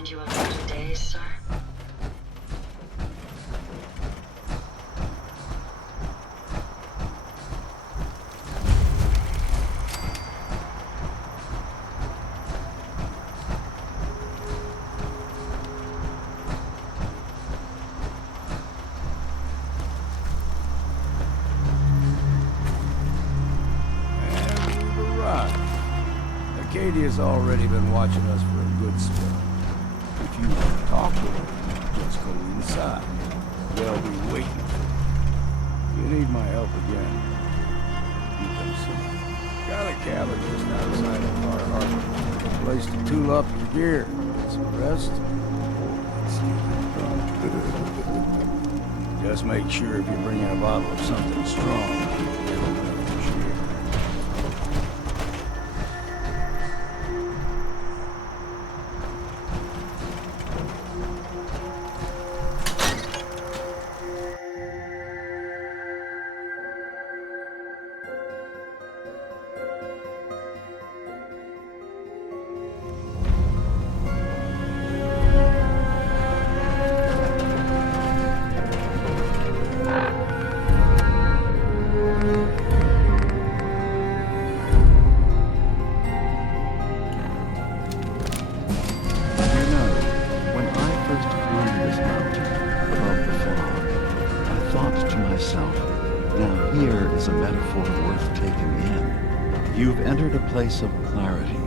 find you a better day, sir? Acadia's already been watching us for a good spell. If you want to talk to her, just go inside. They'll be waiting for you. If you need my help again, you come see me. Got a cabin just outside of Bar Harbor. A place to tool up your gear, get some rest, just make sure if you're bringing a bottle of something strong, place of clarity,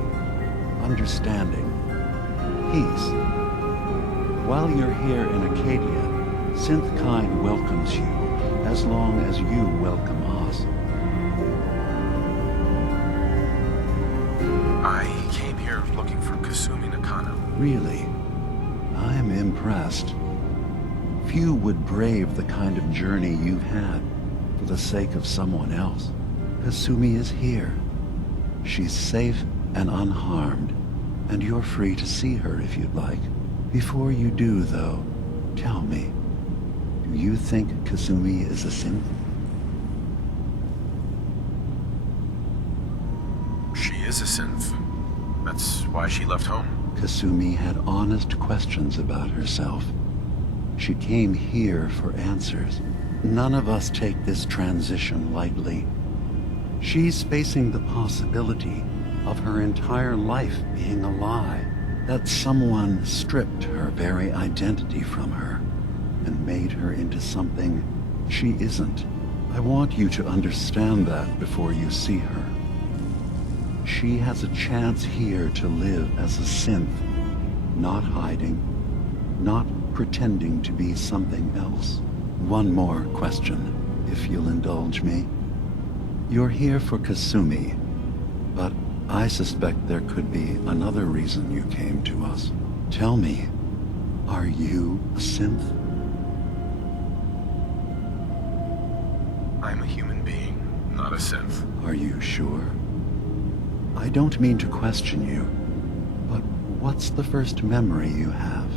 understanding, peace. While you're here in Acadia, Synthkind welcomes you as long as you welcome us. I came here looking for Kasumi Nakano. Really? I'm impressed. Few would brave the kind of journey you've had for the sake of someone else. Kasumi is here. She's safe and unharmed, and you're free to see her if you'd like. Before you do, though, tell me, do you think Kasumi is a synth? She is a synth. That's why she left home. Kasumi had honest questions about herself. She came here for answers. None of us take this transition lightly. She's facing the possibility of her entire life being a lie, that someone stripped her very identity from her and made her into something she isn't. I want you to understand that before you see her. She has a chance here to live as a synth, not hiding, not pretending to be something else. One more question, if you'll indulge me. You're here for Kasumi, but I suspect there could be another reason you came to us. Tell me, are you a synth? I'm a human being, not a synth. Are you sure? I don't mean to question you, but what's the first memory you have?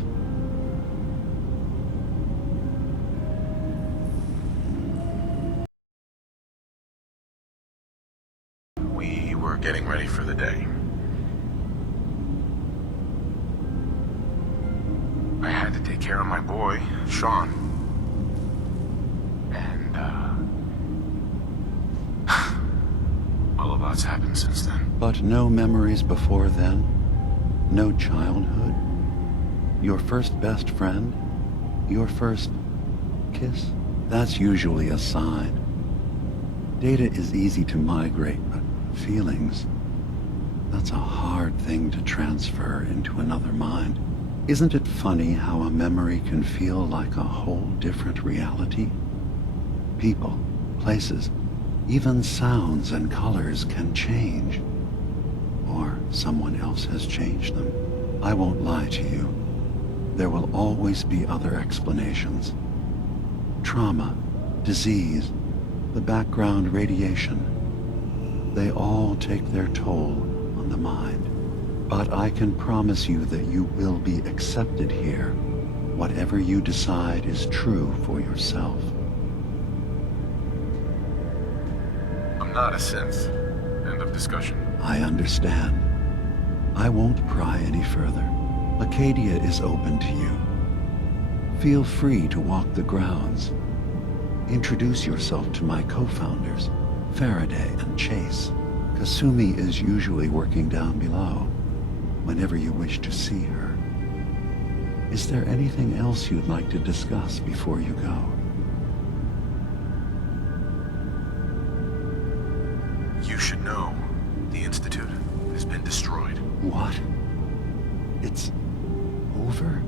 Getting ready for the day. I had to take care of my boy, Sean. And, well, a lot's happened since then. But no memories before then? No childhood? Your first best friend? Your first kiss? That's usually a sign. Data is easy to migrate, but feelings, that's a hard thing to transfer into another mind. Isn't it funny how a memory can feel like a whole different reality? People, places, even sounds and colors can change. Or someone else has changed them. I won't lie to you. There will always be other explanations. Trauma, disease, the background radiation. They all take their toll on the mind. But I can promise you that you will be accepted here, whatever you decide is true for yourself. I'm not a synth. End of discussion. I understand. I won't pry any further. Acadia is open to you. Feel free to walk the grounds. Introduce yourself to my co-founders, Faraday and Chase. Kasumi is usually working down below, whenever you wish to see her. Is there anything else you'd like to discuss before you go? You should know. The Institute has been destroyed. What? It's over?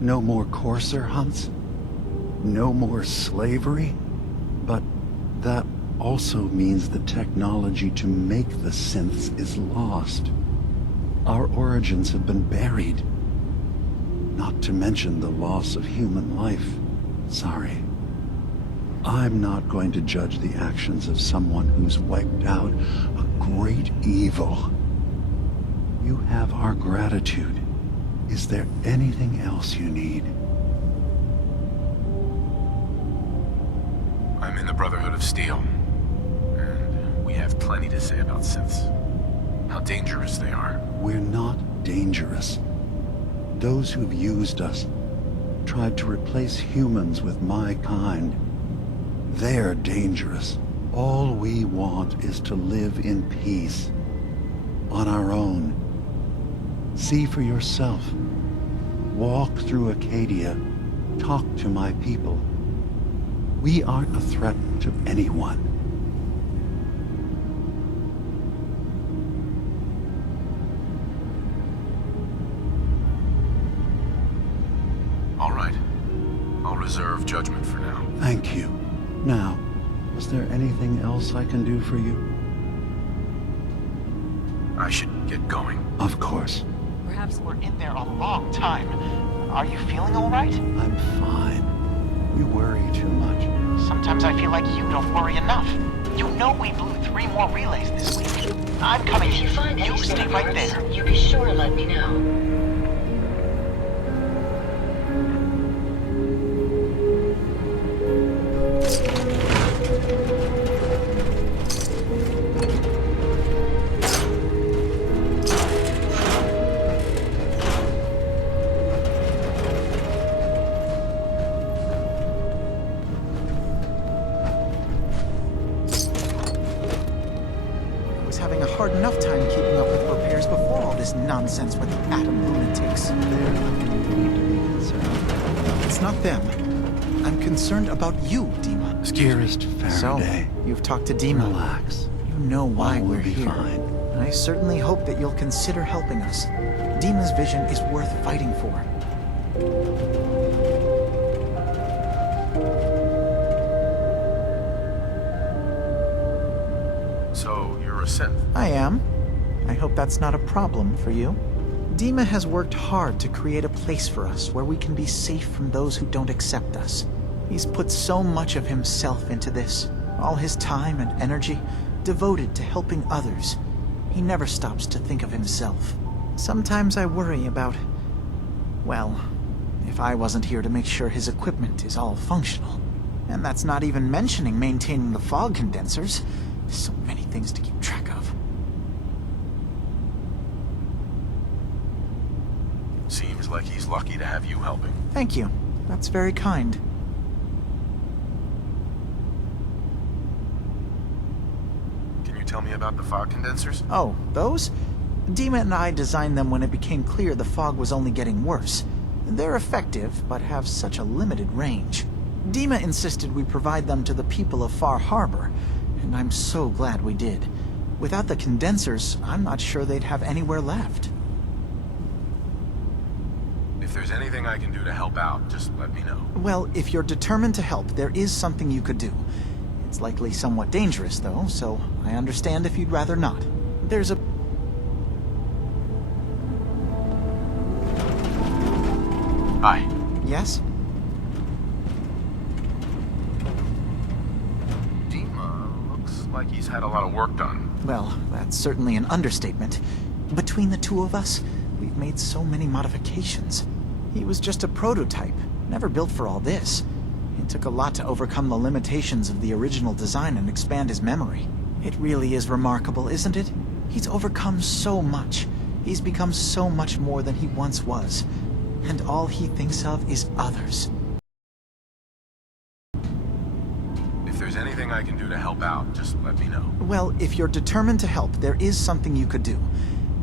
No more courser hunts? No more slavery? But that also means the technology to make the synths is lost. Our origins have been buried. Not to mention the loss of human life. Sorry. I'm not going to judge the actions of someone who's wiped out a great evil. You have our gratitude. Is there anything else you need? I'm in the Brotherhood of Steel, and we have plenty to say about synths. How dangerous they are. We're not dangerous. Those who've used us, tried to replace humans with my kind, they're dangerous. All we want is to live in peace, on our own. See for yourself. Walk through Acadia. Talk to my people. We aren't a threat to anyone. All right. I'll reserve judgment for now. Thank you. Now, is there anything else I can do for you? I should get going. Of course. Perhaps we're in there a long time. Are you feeling all right? I'm fine. You worry too much. Sometimes I feel like you don't worry enough. You know we blew 3 more relays this week. I'm coming. If you find You any stay spare right parts, there. you be sure to let me know. Having a hard enough time keeping up with repairs before all this nonsense with the atom lunatics. There's nothing we need to be concerned. It's not them. I'm concerned about you, DiMA. Dearest So, Faraday, you've talked to DiMA. relax. You know why All will we're be here. fine. I certainly hope that you'll consider helping us. DiMA's vision is worth fighting for. So, you're a synth. I am. I hope that's not a problem for you. DiMA has worked hard to create a place for us where we can be safe from those who don't accept us. He's put so much of himself into this, all his time and energy devoted to helping others. He never stops to think of himself. Sometimes I worry about, well, if I wasn't here to make sure his equipment is all functional. And that's not even mentioning maintaining the fog condensers. So many things to keep track of. Seems like he's lucky to have you helping. Thank you. That's very kind. Can you tell me about the fog condensers? Oh, those? DiMA and I designed them when it became clear the fog was only getting worse. They're effective, but have such a limited range. DiMA insisted we provide them to the people of Far Harbor, and I'm so glad we did. Without the condensers, I'm not sure they'd have anywhere left. If there's anything I can do to help out, just let me know. Well, if you're determined to help, there is something you could do. It's likely somewhat dangerous, though, so I understand if you'd rather not. There's a... Hi. Yes? DiMA looks like he's had a lot of work done. Well, that's certainly an understatement. Between the two of us, we've made so many modifications. He was just a prototype, never built for all this. It took a lot to overcome the limitations of the original design and expand his memory. It really is remarkable, isn't it? He's overcome so much, He's become so much more than he once was, and all he thinks of is others. If there's anything I can do to help out, just let me know. Well, if you're determined to help, there is something you could do.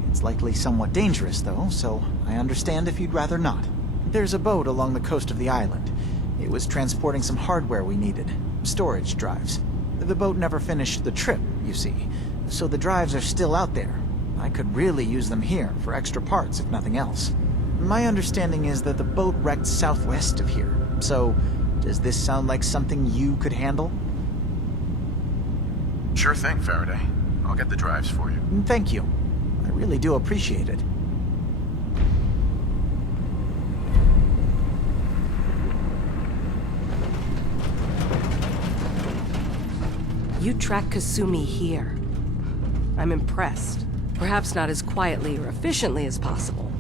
It's likely somewhat dangerous, though, so I understand if you'd rather not. There's a boat along the coast of the island. It was transporting some hardware we needed. Storage drives. The boat never finished the trip, you see, so the drives are still out there. I could really use them here for extra parts, if nothing else. My understanding is that the boat wrecked southwest of here, so does this sound like something you could handle? Sure thing, Faraday. I'll get the drives for you. Thank you. I really do appreciate it. You track Kasumi here. I'm impressed. Perhaps not as quietly or efficiently as possible,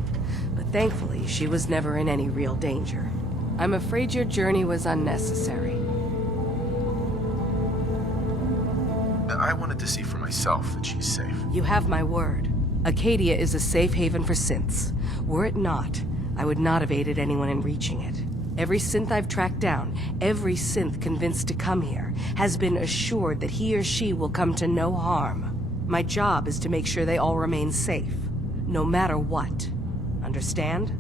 but thankfully she was never in any real danger. I'm afraid your journey was unnecessary. I wanted to see for myself that she's safe. You have my word. Acadia is a safe haven for synths. Were it not, I would not have aided anyone in reaching it. Every synth I've tracked down, every synth convinced to come here, has been assured that he or she will come to no harm. My job is to make sure they all remain safe, no matter what. Understand?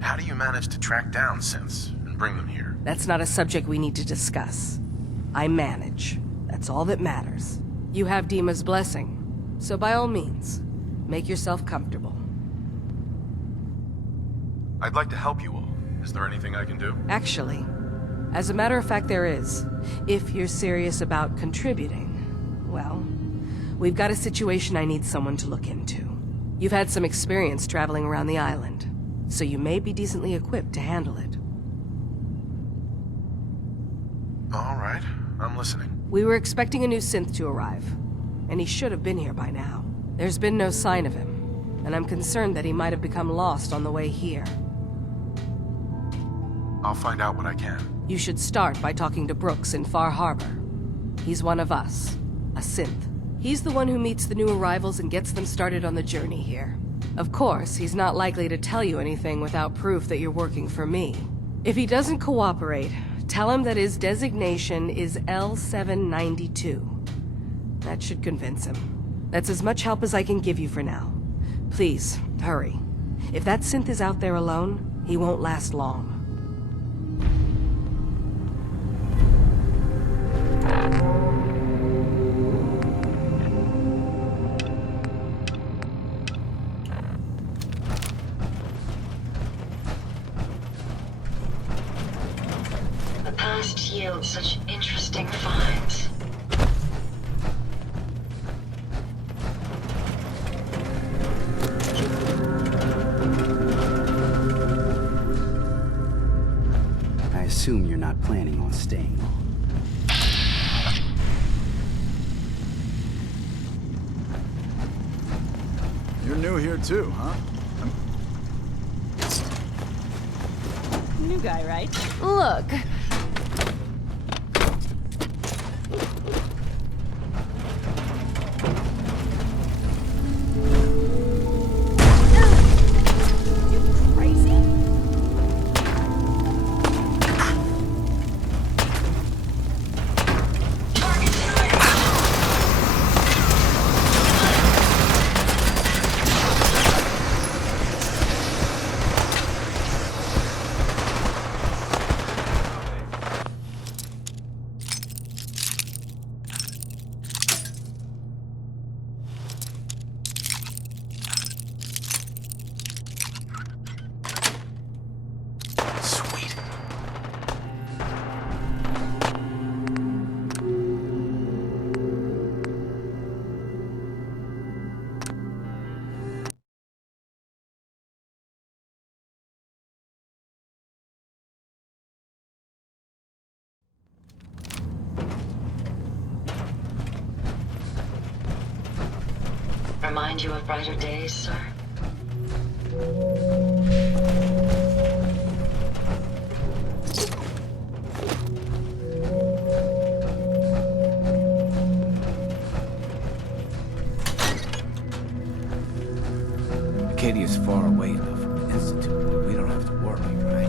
How do you manage to track down synths and bring them here? That's not a subject we need to discuss. I manage. That's all that matters. You have DiMa's blessing, so by all means, make yourself comfortable. I'd like to help you all. Is there anything I can do? Actually, as a matter of fact, there is. If you're serious about contributing, well, we've got a situation I need someone to look into. You've had some experience traveling around the island, so you may be decently equipped to handle it. All right, I'm listening. We were expecting a new synth to arrive, and he should have been here by now. There's been no sign of him, and I'm concerned that he might have become lost on the way here. I'll find out what I can. You should start by talking to Brooks in Far Harbor. He's one of us, a synth. He's the one who meets the new arrivals and gets them started on the journey here. Of course, he's not likely to tell you anything without proof that you're working for me. If he doesn't cooperate, tell him that his designation is L792. That should convince him. That's as much help as I can give you for now. Please, hurry. If that synth is out there alone, he won't last long. The past yields such interesting finds. I assume you're not planning on staying long. You're new here too, huh? New guy, right? Look. Sweet. Remind you of brighter days, sir? Acadia's far away enough from the Institute where we don't have to worry, right?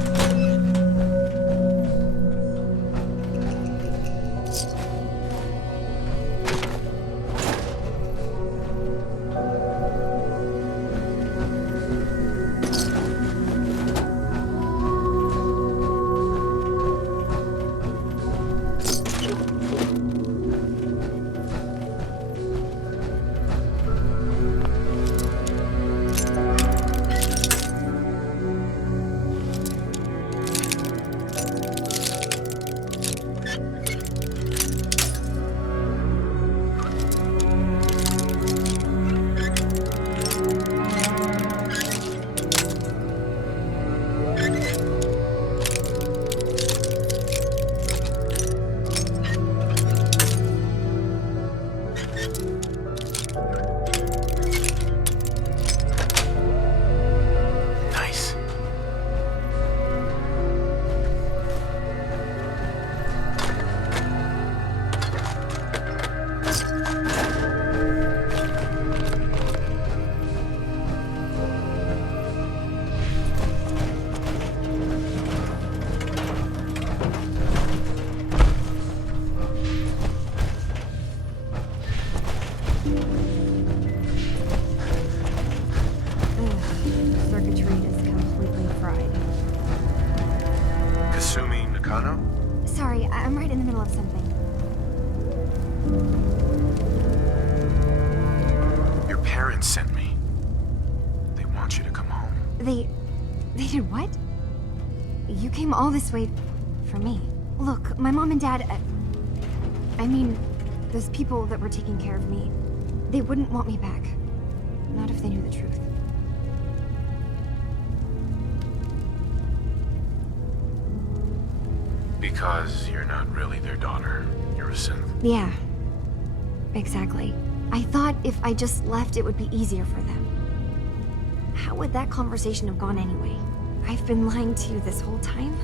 Sorry, I'm right in the middle of something. Your parents sent me. They want you to come home. They did what? You came all this way for me. Look, my mom and dad, I mean, those people that were taking care of me, they wouldn't want me back. Not if they knew the truth. Because you're not really their daughter. You're a synth. Yeah, exactly. I thought if I just left, it would be easier for them. How would that conversation have gone anyway? I've been lying to you this whole time?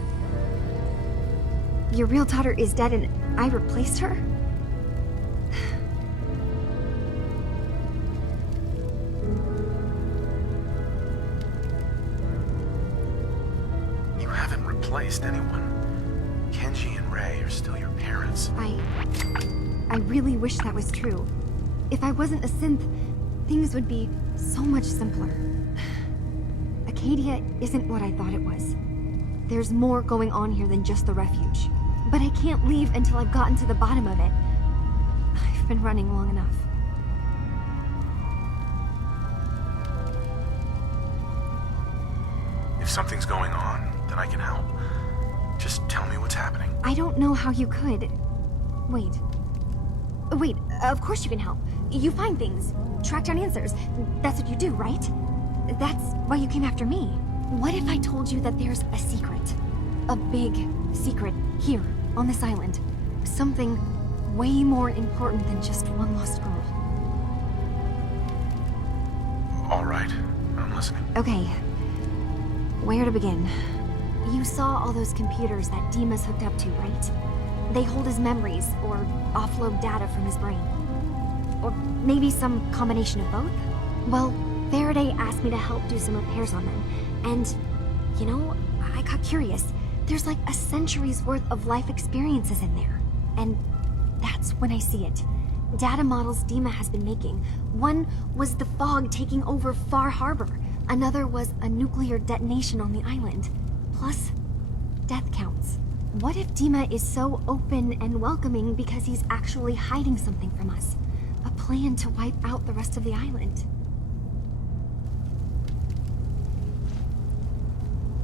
Your real daughter is dead and I replaced her? You haven't replaced anyone. Kenji and Ray are still your parents. I really wish that was true. If I wasn't a synth, things would be so much simpler. Acadia isn't what I thought it was. There's more going on here than just the refuge. But I can't leave until I've gotten to the bottom of it. I've been running long enough. If something's going on, then I can help. Just tell me what's happening. I don't know how you could. Wait, of course you can help. You find things, track down answers. That's what you do, right? That's why you came after me. What if I told you that there's a secret? A big secret here, on this island. Something way more important than just one lost girl. All right, I'm listening. Okay, where to begin? You saw all those computers that DiMa's hooked up to, right? They hold his memories, or offload data from his brain. Or maybe some combination of both? Well, Faraday asked me to help do some repairs on them, and, you know, I got curious. There's like a century's worth of life experiences in there. And that's when I see it. Data models DiMa has been making. One was the fog taking over Far Harbor. Another was a nuclear detonation on the island. Plus, death counts. What if DiMa is so open and welcoming because he's actually hiding something from us? A plan to wipe out the rest of the island.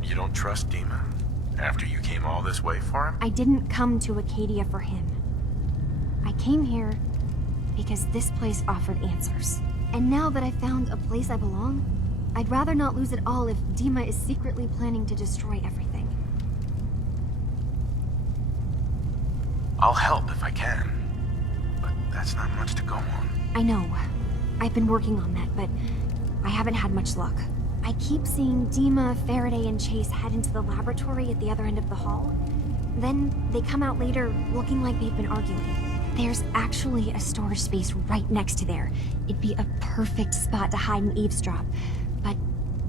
You don't trust DiMa? After you came all this way for him? I didn't come to Acadia for him. I came here because this place offered answers. And now that I've found a place I belong, I'd rather not lose it all if DiMa is secretly planning to destroy everything. I'll help if I can. But that's not much to go on. I know. I've been working on that, but I haven't had much luck. I keep seeing DiMa, Faraday, and Chase head into the laboratory at the other end of the hall. Then they come out later looking like they've been arguing. There's actually a storage space right next to there. It'd be a perfect spot to hide and eavesdrop. But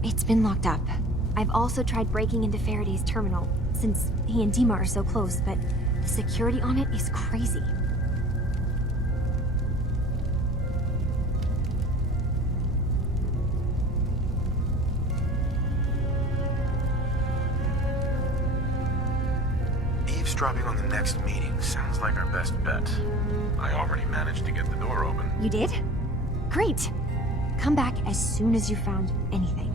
It's been locked up. I've also tried breaking into Faraday's terminal, since he and DiMA are so close, but the security on it is crazy. Eavesdropping on the next meeting sounds like our best bet. I already managed to get the door open. You did? Great. Come back as soon as you found anything.